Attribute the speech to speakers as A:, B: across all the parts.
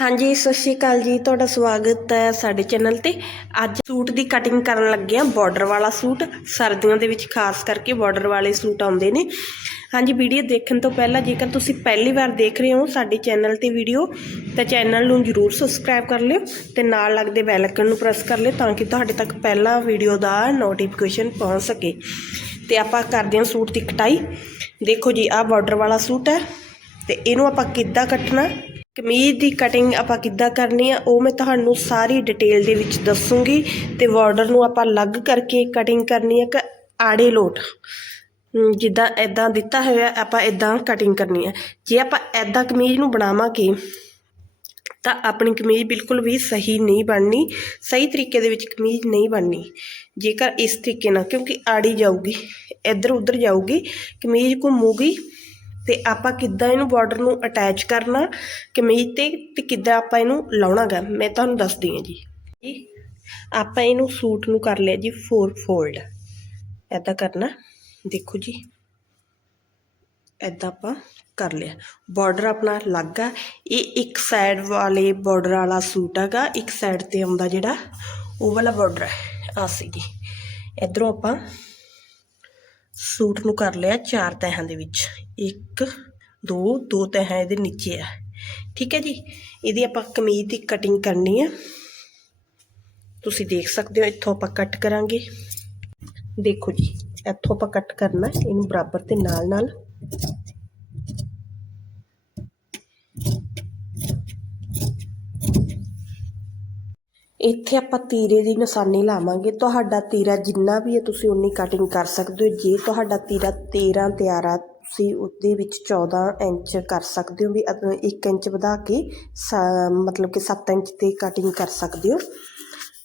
A: ਹਾਂਜੀ, ਸਤਿ ਸ਼੍ਰੀ ਅਕਾਲ ਜੀ। ਤੁਹਾਡਾ ਸਵਾਗਤ ਹੈ ਸਾਡੇ ਚੈਨਲ ਤੇ। ਅੱਜ ਸੂਟ ਦੀ ਕਟਿੰਗ ਕਰਨ ਲੱਗੇ ਆ ਬਾਰਡਰ ਵਾਲਾ ਸੂਟ। ਸਰਦੀਆਂ ਦੇ ਵਿੱਚ ਖਾਸ ਕਰਕੇ ਬਾਰਡਰ ਵਾਲੇ ਸੂਟ ਆਉਂਦੇ ਨੇ। ਹਾਂਜੀ, ਵੀਡੀਓ ਦੇਖਣ ਤੋਂ ਪਹਿਲਾਂ ਜੇਕਰ ਤੁਸੀਂ ਪਹਿਲੀ ਵਾਰ ਦੇਖ ਰਹੇ ਹੋ ਸਾਡੇ ਚੈਨਲ ਤੇ ਵੀਡੀਓ, ਤਾਂ ਚੈਨਲ ਨੂੰ ਜਰੂਰ ਸਬਸਕ੍ਰਾਈਬ ਕਰ ਲਿਓ ਤੇ ਨਾਲ ਲੱਗਦੇ ਬੈਲ ਆਈਕਨ ਨੂੰ ਪ੍ਰੈਸ ਕਰ ਲਿਓ ਤਾਂ ਕਿ ਤੁਹਾਡੇ ਤੱਕ ਪਹਿਲਾ ਵੀਡੀਓ ਦਾ ਨੋਟੀਫਿਕੇਸ਼ਨ ਪਹੁੰਚ ਸਕੇ। ਤੇ ਆਪਾਂ ਕਰਦੇ ਹਾਂ ਸੂਟ ਦੀ ਕਟਾਈ। ਦੇਖੋ ਜੀ, ਆਹ ਬਾਰਡਰ ਵਾਲਾ ਸੂਟ ਹੈ ਤੇ ਇਹਨੂੰ ਆਪਾਂ ਕਿੱਦਾਂ ਕੱਟਣਾ? ਕਮੀਜ਼ ਦੀ ਕਟਿੰਗ ਆਪਾਂ ਕਿੱਦਾਂ ਕਰਨੀ ਆ, ਉਹ ਮੈਂ ਤੁਹਾਨੂੰ ਸਾਰੀ ਡਿਟੇਲ ਦੇ ਵਿੱਚ ਦੱਸੂਗੀ ਤੇ ਬਾਰਡਰ ਨੂੰ ਆਪਾਂ ਅਲੱਗ ਕਰਕੇ ਕਟਿੰਗ ਕਰਨੀ ਹੈ ਕਿ ਆੜੇ ਲੋਟ। ਜਿੱਦਾਂ ਐਦਾਂ ਦਿੱਤਾ ਹੋਇਆ, ਆਪਾਂ ਐਦਾਂ ਕਟਿੰਗ ਕਰਨੀ ਹੈ ਜੇ ਆਪਾਂ ਐਦਾਂ ਕਮੀਜ਼ ਨੂੰ ਬਣਾਵਾਂਗੇ, ਤਾਂ ਆਪਣੀ ਕਮੀਜ਼ ਬਿਲਕੁਲ ਵੀ ਸਹੀ ਨਹੀਂ ਬਣਨੀ, ਸਹੀ ਤਰੀਕੇ ਦੇ ਵਿੱਚ ਕਮੀਜ਼ ਨਹੀਂ ਬਣਨੀ। ਜੇਕਰ ਇਸ ਤਰੀਕੇ ਨਾਲ, ਕਿਉਂਕਿ ਆੜੀ ਜਾਊਗੀ ਇੱਧਰ ਉੱਧਰ ਜਾਊਗੀ, ਕਮੀਜ਼ ਘੁੰਮੂਗੀ ਤੇ ਆਪਾਂ ਕਿੱਦਾਂ ਇਹਨੂੰ ਬਾਰਡਰ ਨੂੰ ਅਟੈਚ ਕਰਨਾ ਕਮੀਜ਼ ਤੇ ਤੇ ਕਿੱਦਾਂ ਆਪਾਂ ਇਹਨੂੰ ਲਾਉਣਾਗਾ, ਮੈਂ ਤੁਹਾਨੂੰ ਦੱਸਦੀ ਹਾਂ ਜੀ। ਆਪਾਂ ਇਹਨੂੰ ਸੂਟ ਨੂੰ ਕਰ ਲਿਆ ਜੀ 4 ਫੋਲਡ ਐਦਾਂ ਕਰਨਾ, ਦੇਖੋ ਜੀ। ਐਦਾਂ ਆਪਾਂ ਕਰ ਲਿਆ। ਬਾਰਡਰ ਆਪਣਾ ਅਲੱਗ ਆ। ਇਹ ਇੱਕ ਸਾਈਡ ਵਾਲੇ ਬਾਰਡਰ ਵਾਲਾ ਸੂਟ ਹੈਗਾ ਇੱਕ ਸਾਈਡ ਤੇ ਆਉਂਦਾ ਜਿਹੜਾ, ਉਹ ਵਾਲਾ ਬਾਰਡਰ ਹੈ ਆ ਸੀ ਜੀ। ਇਧਰੋਂ ਆਪਾਂ ਸੂਟ ਨੂੰ ਕਰ ਲਿਆ ਚਾਰ ਤਹਿਾਂ ਦੇ ਵਿੱਚ। ਇੱਕ, ਦੋ ਦੋ ਤਹਾਂ ਇਹਦੇ ਨੀਚੇ ਆ। ਠੀਕ ਹੈ ਜੀ? ਇਹਦੀ ਆਪਾਂ ਕਮੀਜ਼ ਦੀ ਕਟਿੰਗ ਕਰਨੀ ਹੈ ਤੁਸੀਂ ਦੇਖ ਸਕਦੇ ਹੋ, ਇੱਥੋਂ ਆਪਾਂ ਕੱਟ ਕਰਾਂਗੇ। ਦੇਖੋ ਜੀ, ਇੱਥੋਂ ਆਪਾਂ ਕੱਟ ਕਰਨਾ, ਇਹਨੂੰ ਬਰਾਬਰ ਤੇ ਨਾਲ ਨਾਲ ਇੱਥੇ ਆਪਾਂ ਤੀਰੇ ਦੀ ਨਿਸ਼ਾਨੀ ਲਾਵਾਂਗੇ। ਤੁਹਾਡਾ ਤੀਰਾ ਜਿੰਨਾ ਵੀ ਹੈ ਤੁਸੀਂ ਉਨੀ ਕਟਿੰਗ ਕਰ ਸਕਦੇ ਹੋ। ਜੇ ਤੁਹਾਡਾ ਤੀਰਾ 13 ਤਿਆਰਾ ਤੁਸੀਂ ਉਹਦੇ ਵਿੱਚ 14 ਇੰਚ ਕਰ ਸਕਦੇ ਹੋ ਵੀ 1 ਇੰਚ ਵਧਾ ਕੇ ਸ- ਮਤਲਬ ਕਿ 7 ਇੰਚ ਤੇ ਕਟਿੰਗ ਕਰ ਸਕਦੇ ਹੋ।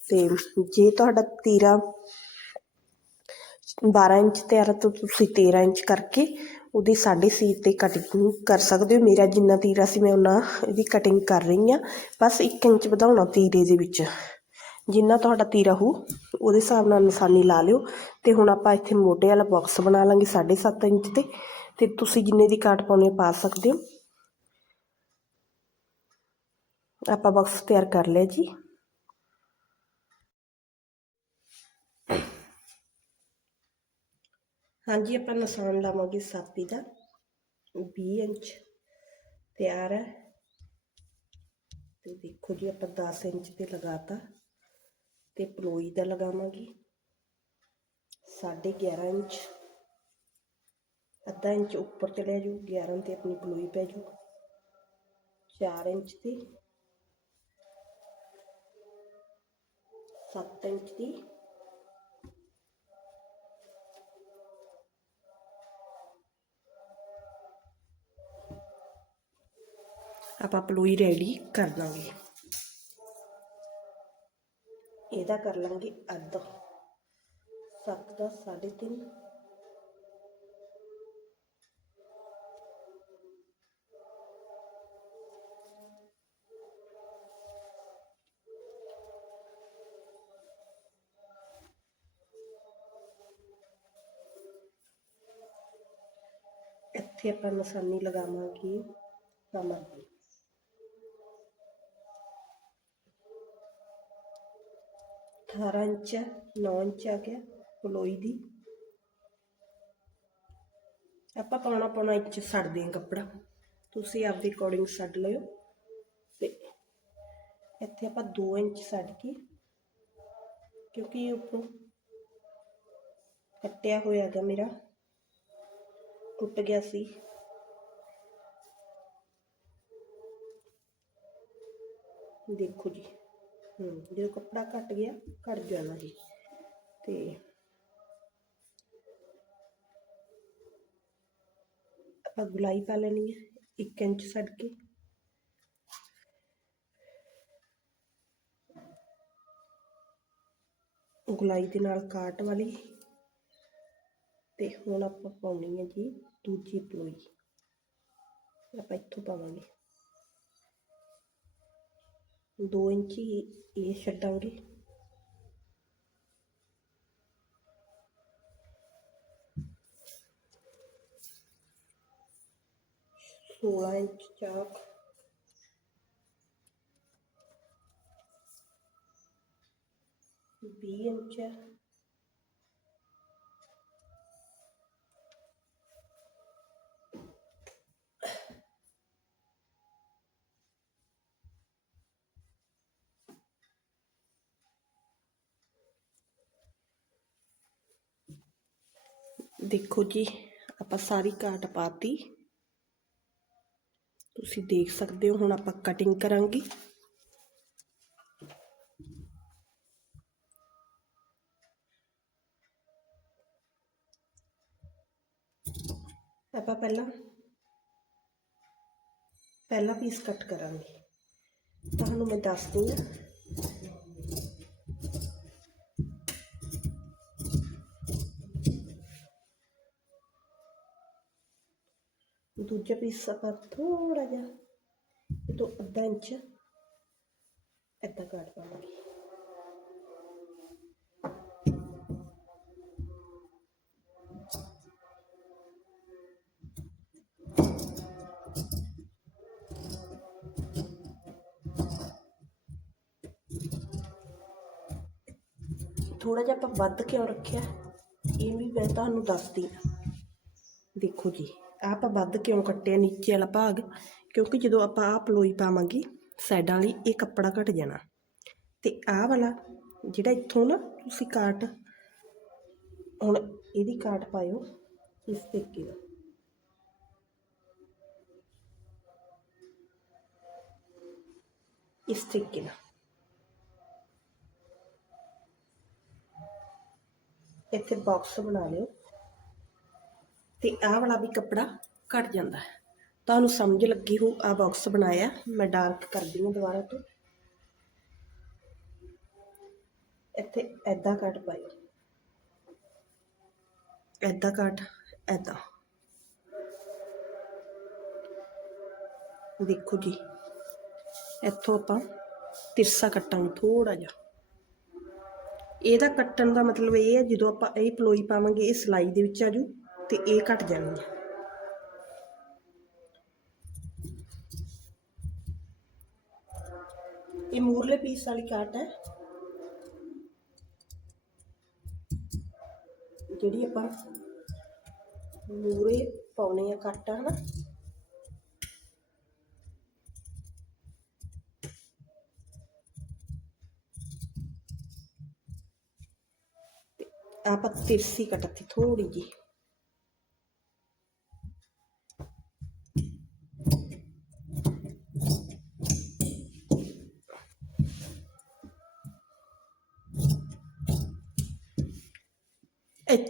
A: ਤੇ ਜੇ ਤੁਹਾਡਾ ਤੀਰਾ 12 ਇੰਚ ਤਿਆਰਾ ਤਾਂ ਤੁਸੀਂ 13 ਇੰਚ ਕਰਕੇ ਉਹਦੀ ਸਾਢੇ ਸੀ ਤੇ ਕਟਿੰਗ ਕਰ ਸਕਦੇ ਹੋ। ਮੇਰਾ ਜਿੰਨਾ ਤੀਰਾ ਸੀ ਮੈਂ ਉਹਨਾਂ ਇਹਦੀ ਕਟਿੰਗ ਕਰ ਰਹੀ ਹਾਂ। ਬਸ 1 ਇੰਚ ਵਧਾਉਣਾ ਤੀਰੇ ਦੇ ਵਿੱਚ। ਜਿੰਨਾ ਤੁਹਾਡਾ ਤੀਰਾ ਹੋ ਉਹਦੇ ਹਿਸਾਬ ਨਾਲ ਨਿਸ਼ਾਨੀ ਲਾ ਲਿਓ ਤੇ ਹੁਣ ਆਪਾਂ ਇੱਥੇ ਮੋਢੇ ਵਾਲਾ ਬਾਕਸ ਬਣਾ ਲਾਂਗੇ 7.5 ਇੰਚ ਤੇ ਤੇ ਤੁਸੀਂ ਜਿੰਨੇ ਦੀ ਕਾਟ ਪਾਉਣੀ ਪਾ ਸਕਦੇ ਹੋ। ਆਪਾਂ ਬਾਕਸ ਤਿਆਰ ਕਰ ਲਿਆ ਜੀ। ਹਾਂਜੀ, ਆਪਾਂ ਨਿਸ਼ਾਨ ਲਾਵਾਂਗੇ ਸਾਪੀ ਦਾ। 20 ਇੰਚ ਤਿਆਰ ਹੈ। ਤੇ ਦੇਖੋ ਜੀ, ਆਪਾਂ 10 ਇੰਚ ਤੇ ਲਗਾਤਾ। ਤੇ ਪਲੋਈ ਦਾ ਲਗਾਵਾਂਗੇ। 11.5 ਇੰਚ, ਅੱਧਾ ਇੰਚ ਉੱਪਰ ਚਲਿਆ ਜੂ 11 ਤੇ ਆਪਣੀ ਪਲੋਈ ਪੈ ਜੂ 4 ਇੰਚ ਤੇ 7 ਇੰਚ ਦੀ, ਆਪਾਂ ਪਲੋਈ ਰੈਡੀ ਕਰ ਦਾਂਗੇ ਇਹਦਾ ਕਰ ਲਾਂਗੇ ਅੱਧ। ਸੱਤ ਦਾ 3.5 ਇੱਥੇ ਆਪਾਂ ਨਿਸ਼ਾਨੀ ਲਗਾਵਾਂਗੇ। ਸਮਾਂ अठारह इंच है नौ इंच आ गया कलोई दी। आप पाना पौना इंच सड़ दें कपड़ा। तुम आप अकॉर्डिंग सड़ लो इतने दो इंच सड़ के, क्योंकि उपरों कट्टिया होया गया मेरा। टुट गया सी। देखो जी। ਹੂੰ, ਜਦੋਂ ਕੱਪੜਾ ਕੱਟ ਗਿਆ ਕੱਟ ਜਾਣਾ ਜੀ ਤੇ ਆਪਾਂ ਗੁਲਾਈ ਪਾ ਲੈਣੀ ਹੈ 1 ਇੰਚ ਛੱਡ ਕੇ। ਗੁਲਾਈ ਦੇ ਨਾਲ ਕਾਟ ਵਾਲੀ। ਤੇ ਹੁਣ ਆਪਾਂ ਪਾਉਣੀ ਹੈ ਜੀ ਦੂਜੀ ਪਲੋਈ। ਆਪਾਂ ਇੱਥੋਂ ਪਾਵਾਂਗੇ। दो इंची ये शर्ट डाऊंगी सोळा इंच चाक बी इंच ਦੇਖੋ ਜੀ, ਆਪਾਂ ਸਾਰੀ ਕਾਟ ਪਾਤੀ। ਤੁਸੀਂ ਦੇਖ ਸਕਦੇ ਹੋ, ਹੁਣ ਆਪਾਂ ਕਟਿੰਗ ਕਰਾਂਗੇ। ਆਪਾਂ ਪਹਿਲਾਂ ਪਹਿਲਾ ਪੀਸ ਕੱਟ ਕਰਾਂਗੇ। ਤੁਹਾਨੂੰ ਮੈਂ ਦੱਸਦੀ ਹਾਂ। ਦੂਜਾ ਪੀਸਾ ਕਰ ਥੋੜਾ ਜਿਹਾ ਇਹ ਤੋਂ ਅੱਧਾ ਇੰਚ ਏਦਾਂ ਕੱਟ ਪਾਵਾਂਗੇ। ਥੋੜਾ ਜਿਹਾ ਆਪਾਂ ਵੱਧ ਕਿਉਂ ਰੱਖਿਆ, ਇਹ ਵੀ ਮੈਂ ਤੁਹਾਨੂੰ ਦੱਸਦੀ ਹਾਂ। ਦੇਖੋ ਜੀ। ਆਪਾਂ ਵੱਧ ਕਿਉਂ ਕੱਟਿਆ, ਨੀਚੇ ਵਾਲਾ ਭਾਗ? ਕਿਉਂਕਿ ਜਦੋਂ ਆਪਾਂ ਆਹ ਪਲੋਈ ਪਾਵਾਂਗੇ, ਸਾਈਡਾਂ ਲਈ ਇਹ ਕੱਪੜਾ ਘਟ ਜਾਣਾ। ਤੇ ਆਹ ਵਾਲਾ ਜਿਹੜਾ ਇੱਥੋਂ ਨਾ ਤੁਸੀਂ ਕਾਟ, ਹੁਣ ਇਹਦੀ ਕਾਟ ਪਾਇਓ, ਇਸ ਤਰੀਕੇ ਨਾਲ। ਇਸ ਤਰੀਕੇ ਨਾਲ। ਇੱਥੇ ਬਾਕਸ ਬਣਾ ਲਿਓ। ਤੇ ਆਹ ਵਾਲਾ ਵੀ ਕੱਪੜਾ ਘਟ ਜਾਂਦਾ ਹੈ। ਤੁਹਾਨੂੰ ਸਮਝ ਲੱਗੀ ਹੋ ਆ ਬਾਕਸ ਬਣਾਇਆ ਮੈਂ ਡਾਰਕ ਕਰਦੀ ਹਾਂ ਦੁਬਾਰਾ ਤੋਂ। ਇੱਥੇ ਐਦਾਂ ਕੱਟ ਪਾਇਓ ਐਦਾਂ ਕੱਟ ਐਦਾਂ ਦੇਖੋ ਜੀ, ਇੱਥੋਂ ਆਪਾਂ ਤਿਰਸਾ ਕੱਟਾਂਗੇ ਥੋੜਾ ਜਿਹਾ। ਇਹਦਾ ਕੱਟਣ ਦਾ ਮਤਲਬ ਇਹ ਹੈ, ਜਦੋਂ ਆਪਾਂ ਇਹ ਪਲੋਈ ਪਾਵਾਂਗੇ, ਇਹ ਸਲਾਈ ਦੇ ਵਿੱਚ ਆ ਜੂ। ਤੇ ਇਹ ਕੱਟ ਜਾਣੀ ਹੈ ਇਹ ਮੂਰਲੇ ਪੀਸ ਵਾਲੀ ਕਾਟ ਹੈ। ਜਿਹੜੀ ਆਪਾਂ ਮੂਰੇ ਪਾਉਣੇ ਆ ਕੱਟ ਹਨਾ। ਤੇ ਆਪਾਂ ਤਿਰਸੀ ਕੱਟਤੀ ਥੋੜੀ ਜੀ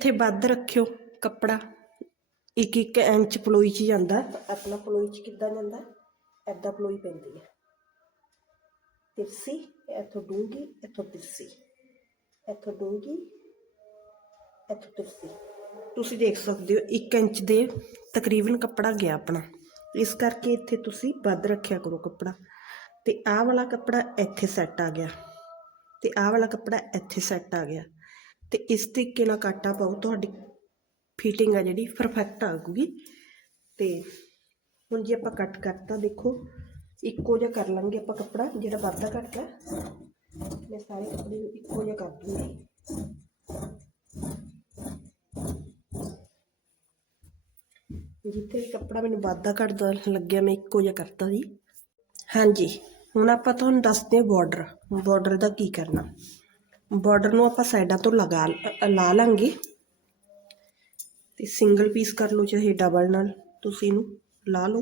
A: ਇੱਥੇ ਵੱਧ ਰੱਖਿਓ ਕੱਪੜਾ। ਇੱਕ ਇੱਕ ਇੰਚ ਪਲੋਈ ਚ ਜਾਂਦਾ। ਆਪਣਾ ਪਲੋਈ ਚ ਕਿੱਦਾਂ ਜਾਂਦਾ? ਐਦਾਂ ਪਲੋਈ ਪੈਂਦੀ ਹੈ। ਤਿਰਸੀ, ਇੱਥੋਂ ਡੂੰਗੀ ਇੱਥੋਂ ਤਿਰਸੀ। ਇੱਥੋਂ ਡੂੰਗੀ ਇੱਥੋਂ ਤਿਰਸੀ। ਤੁਸੀਂ ਦੇਖ ਸਕਦੇ ਹੋ 1 ਇੰਚ ਦੇ ਤਕਰੀਬਨ ਕੱਪੜਾ ਗਿਆ ਆਪਣਾ। ਇਸ ਕਰਕੇ ਇੱਥੇ ਤੁਸੀਂ ਵੱਧ ਰੱਖਿਆ ਕਰੋ ਕੱਪੜਾ। ਤੇ ਆਹ ਵਾਲਾ ਕੱਪੜਾ ਇੱਥੇ ਸੈੱਟ ਆ ਗਿਆ। ਤੇ ਆਹ ਵਾਲਾ ਕੱਪੜਾ ਇੱਥੇ ਸੈੱਟ ਆ ਗਿਆ। ਤੇ ਇਸ ਤਰੀਕੇ ਨਾਲ ਕਾਟਾ ਪਾਓ ਤੁਹਾਡੀ ਫਿਟਿੰਗ ਆ ਜਿਹੜੀ ਪਰਫੈਕਟ ਆਊਗੀ। ਤੇ ਹੁਣ ਜੇ ਆਪਾਂ ਕੱਟ ਕਰਤਾ, ਦੇਖੋ, ਇੱਕੋ ਜਿਹਾ ਕਰ ਲਾਂਗੇ ਆਪਾਂ ਕੱਪੜਾ, ਜਿਹੜਾ ਵੱਧਦਾ ਘੱਟਦਾ ਮੈਂ ਸਾਰੇ ਕੱਪੜੇ ਨੂੰ ਇੱਕੋ ਜਿਹਾ ਕਰ ਦੂੰਗੀ। ਜਿੱਥੇ ਵੀ ਕੱਪੜਾ ਮੈਨੂੰ ਵੱਧਦਾ ਘੱਟਦਾ ਲੱਗਿਆ, ਮੈਂ ਇੱਕੋ ਜਿਹਾ ਕਰਤਾ ਸੀ ਹਾਂਜੀ, ਹੁਣ ਆਪਾਂ ਤੁਹਾਨੂੰ ਦੱਸਦੇ ਹਾਂ ਬਾਰਡਰ ਬਾਰਡਰ ਦਾ ਕੀ ਕਰਨਾ। ਬਾਰਡਰ ਨੂੰ ਆਪਾਂ ਸਾਈਡਾਂ ਤੋਂ ਲਗਾ ਲਾ ਲਾਂਗੇ। ਤੇ ਸਿੰਗਲ ਪੀਸ ਕਰ ਲਓ, ਚਾਹੇ ਡਬਲ ਨਾਲ ਤੁਸੀਂ ਇਹਨੂੰ ਲਾ ਲਓ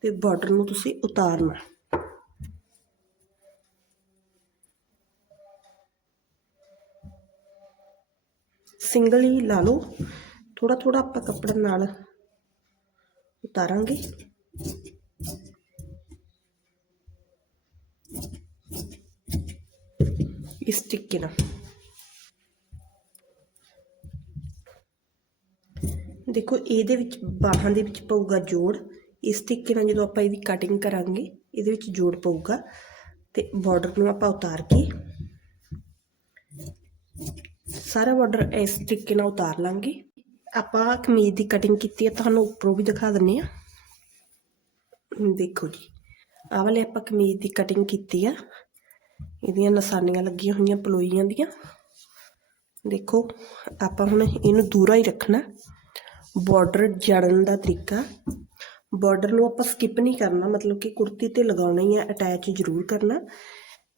A: ਤੇ ਬਾਰਡਰ ਨੂੰ ਤੁਸੀਂ ਉਤਾਰਨਾ। ਸਿੰਗਲ ਹੀ ਲਾ ਲਓ। ਥੋੜਾ ਥੋੜਾ ਆਪਾਂ ਕੱਪੜੇ ਨਾਲ ਉਤਾਰਾਂਗੇ। ਇਸ ਦੇਖੋ, ਇਹਦੇ ਵਿੱਚ ਬਾਹਾਂ ਦੇ ਵਿੱਚ ਪਊਗਾ ਜੋੜ। ਇਸ ਤਰੀਕੇ ਨਾਲ ਜਦੋਂ ਆਪਾਂ ਇਹਦੀ ਕਟਿੰਗ ਕਰਾਂਗੇ, ਇਹਦੇ ਵਿੱਚ ਜੋੜ ਪਊਗਾ। ਤੇ ਬਾਰਡਰ ਨੂੰ ਆਪਾਂ ਉਤਾਰ ਕੇ ਸਾਰਾ ਬਾਰਡਰ ਇਸ ਤਰੀਕੇ ਨਾਲ ਉਤਾਰ ਲਾਂਗੇ। ਆਪਾਂ ਕਮੀਜ਼ ਦੀ ਕਟਿੰਗ ਕੀਤੀ ਹੈ, ਤੁਹਾਨੂੰ ਉੱਪਰੋਂ ਵੀ ਦਿਖਾ ਦਿੰਨੇ ਆ। ਦੇਖੋ ਜੀ, ਆਹ ਵਾਲੇ ਆਪਾਂ ਕਮੀਜ਼ ਦੀ ਕਟਿੰਗ ਕੀਤੀ ਆ। ਇਹਦੀਆਂ ਨਿਸ਼ਾਨੀਆਂ ਲੱਗੀਆਂ ਹੋਈਆਂ ਪਲੋਈਆਂ ਦੀਆਂ। ਦੇਖੋ, ਆਪਾਂ ਹੁਣ ਇਹਨੂੰ ਦੂਰਾ ਹੀ ਰੱਖਣਾ। ਬਾਰਡਰ ਜੜਨ ਦਾ ਤਰੀਕਾ। ਬਾਰਡਰ ਨੂੰ ਆਪਾਂ ਸਕਿਪ ਨਹੀਂ ਕਰਨਾ, ਮਤਲਬ ਕਿ ਕੁੜਤੀ ਤੇ ਲਗਾਉਣਾ ਹੀ ਹੈ ਅਟੈਚ ਜ਼ਰੂਰ ਕਰਨਾ।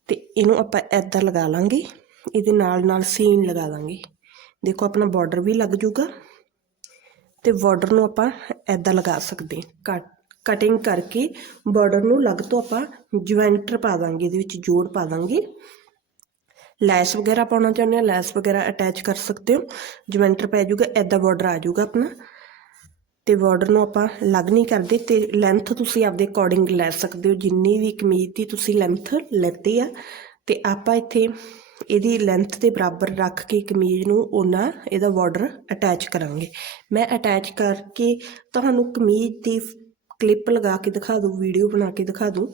A: ਤੇ ਇਹਨੂੰ ਆਪਾਂ ਐਦਾਂ ਲਗਾ ਲਾਂਗੇ, ਇਹਦੇ ਨਾਲ ਨਾਲ ਸੀਨ ਲਗਾ ਦਾਂਗੇ। ਦੇਖੋ, ਆਪਣਾ ਬਾਰਡਰ ਵੀ ਲੱਗ ਜੂਗਾ। ਤੇ ਬਾਰਡਰ ਨੂੰ ਆਪਾਂ ਐਦਾਂ ਲਗਾ ਸਕਦੇ ਹਾਂ ਕੱਟ ਕਟਿੰਗ ਕਰਕੇ ਬਾਰਡਰ ਨੂੰ ਅਲੱਗ ਤੋਂ ਆਪਾਂ ਜੁਆਇੰਟਰ ਪਾ ਦਾਂਗੇ, ਇਹਦੇ ਵਿੱਚ ਜੋੜ ਪਾ ਦਾਂਗੇ। ਲੈਸ ਵਗੈਰਾ ਪਾਉਣਾ ਚਾਹੁੰਦੇ ਆ ਲੈਸ ਵਗੈਰਾ ਅਟੈਚ ਕਰ ਸਕਦੇ ਹੋ। ਜੁਆਇੰਟਰ ਪੈ ਜਾਊਗਾ ਐਦਾਂ ਬਾਰਡਰ ਆ ਜਾਊਗਾ ਆਪਣਾ। ਤੇ ਬਾਰਡਰ ਨੂੰ ਆਪਾਂ ਅਲੱਗ ਨਹੀਂ ਕਰਦੇ, ਤੇ ਲੈਂਥ ਤੁਸੀਂ ਆਪਦੇ ਅਕੋਰਡਿੰਗ ਲੈ ਸਕਦੇ ਹੋ। ਜਿੰਨੀ ਵੀ ਕਮੀਜ਼ ਦੀ ਤੁਸੀਂ ਲੈਂਥ ਲੈਤੀ ਆ, ਤੇ ਆਪਾਂ ਇੱਥੇ ਇਹਦੀ ਲੈਂਥ ਦੇ ਬਰਾਬਰ ਰੱਖ ਕੇ ਕਮੀਜ਼ ਨੂੰ ਉਹਨਾਂ ਇਹਦਾ ਬਾਰਡਰ ਅਟੈਚ ਕਰਾਂਗੇ। ਮੈਂ ਅਟੈਚ ਕਰਕੇ ਤੁਹਾਨੂੰ ਕਮੀਜ਼ ਦੀ ਕਲਿੱਪ ਲਗਾ ਕੇ ਦਿਖਾ ਦੂੰ ਵੀਡੀਓ ਬਣਾ ਕੇ ਦਿਖਾ ਦੂੰ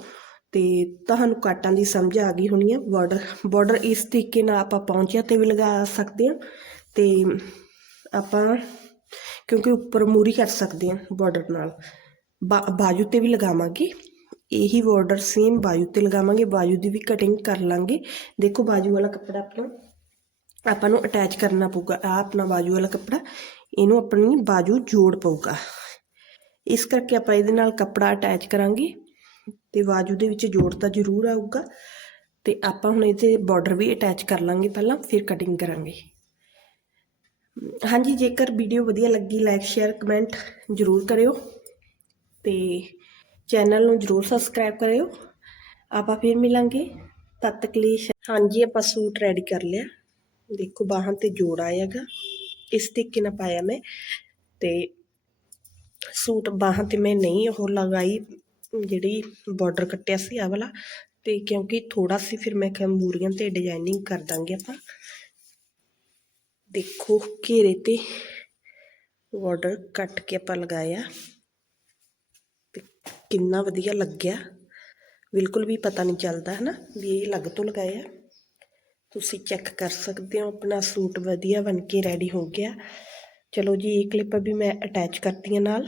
A: ਤੇ ਤੁਹਾਨੂੰ ਕਾਟਾਂ ਦੀ ਸਮਝ ਆ ਗਈ ਹੋਣੀ ਆ। ਬਾਰਡਰ ਬਾਰਡਰ ਇਸ ਤਰੀਕੇ ਨਾਲ ਆਪਾਂ ਪੌਂਚਿਆਂ ਤੇ ਵੀ ਲਗਾ ਸਕਦੇ ਹਾਂ ਤੇ ਆਪਾਂ ਕਿਉਂਕਿ ਉੱਪਰ ਮੂਰੀ ਕਰ ਸਕਦੇ ਹਾਂ ਬਾਰਡਰ ਨਾਲ। ਬਾਜੂ ਤੇ ਵੀ ਲਗਾਵਾਂਗੇ। ਇਹੀ ਬਾਰਡਰ ਸੇਮ ਬਾਜੂ ਤੇ ਲਗਾਵਾਂਗੇ। ਬਾਜੂ ਦੀ ਵੀ ਕਟਿੰਗ ਕਰ ਲਾਂਗੇ। ਦੇਖੋ ਬਾਜੂ ਵਾਲਾ ਕੱਪੜਾ ਆਪਣਾ, ਆਪਾਂ ਨੂੰ ਅਟੈਚ ਕਰਨਾ ਪਊਗਾ। ਆ ਆਪਣਾ ਬਾਜੂ ਵਾਲਾ ਕੱਪੜਾ, ਇਹਨੂੰ ਆਪਣੀ ਬਾਜੂ ਜੋੜ ਪਊਗਾ। ਇਸ ਕਰਕੇ ਆਪਾਂ ਇਹਦੇ ਨਾਲ ਕੱਪੜਾ ਅਟੈਚ ਕਰਾਂਗੇ ਤੇ ਬਾਜੂ ਦੇ ਵਿੱਚ ਜੋੜ ਤਾਂ ਜ਼ਰੂਰ ਆਊਗਾ ਤੇ ਆਪਾਂ ਹੁਣ ਇਹਦੇ ਬਾਰਡਰ ਵੀ ਅਟੈਚ ਕਰ ਲਾਂਗੇ ਪਹਿਲਾਂ, ਫਿਰ ਕਟਿੰਗ ਕਰਾਂਗੇ। ਹਾਂਜੀ, ਜੇਕਰ ਵੀਡੀਓ ਵਧੀਆ ਲੱਗੀ ਲਾਈਕ ਸ਼ੇਅਰ ਕਮੈਂਟ ਜ਼ਰੂਰ ਕਰਿਓ ਤੇ ਚੈਨਲ ਨੂੰ ਜ਼ਰੂਰ ਸਬਸਕ੍ਰਾਈਬ ਕਰਿਓ। ਆਪਾਂ ਫਿਰ ਮਿਲਾਂਗੇ। ਤਦ ਤੱਕ ਲਈ ਹਾਂਜੀ, ਆਪਾਂ ਸੂਟ ਰੈਡੀ ਕਰ ਲਿਆ। ਦੇਖੋ, ਬਾਹਾਂ ਤੇ ਜੋੜ ਆਏਗਾ ਇਸ ਤਰੀਕੇ ਨਾਲ ਪਾਇਆ ਮੈਂ ਤੇ ਸੂਟ ਬਾਹਾਂ ਤੇ ਮੈਂ ਨਹੀਂ ਉਹ ਲਗਾਈ, ਜਿਹੜੀ ਬਾਰਡਰ ਕੱਟਿਆ ਸੀ ਆ ਵਾਲਾ। ਤੇ ਕਿਉਂਕਿ ਥੋੜਾ ਸੀ, ਫਿਰ ਮੈਂ ਕਿਹਾ ਮੂਰੀਆਂ ਤੇ ਡਿਜ਼ਾਈਨਿੰਗ ਕਰ ਦਾਂਗੇ ਆਪਾਂ। ਦੇਖੋ ਘੇਰੇ ਤੇ ਬਾਰਡਰ ਕੱਟ ਕੇ ਆਪਾਂ ਲਗਾਇਆ। ਤੇ ਕਿੰਨਾ ਵਧੀਆ ਲੱਗਿਆ। ਬਿਲਕੁਲ ਵੀ ਪਤਾ ਨਹੀਂ ਚੱਲਦਾ ਹੈ ਨਾ ਵੀ ਇਹ ਲੱਗ ਤੋਂ ਲਗਾਇਆ। ਤੁਸੀਂ ਚੈੱਕ ਕਰ ਸਕਦੇ ਹੋ, ਆਪਣਾ ਸੂਟ ਵਧੀਆ ਬਣ ਕੇ ਰੈਡੀ ਹੋ ਗਿਆ। ਚਲੋ ਜੀ ਇਹ ਕਲਿੱਪ ਵੀ ਮੈਂ ਅਟੈਚ ਕਰਤੀ ਹੈ ਨਾਲ।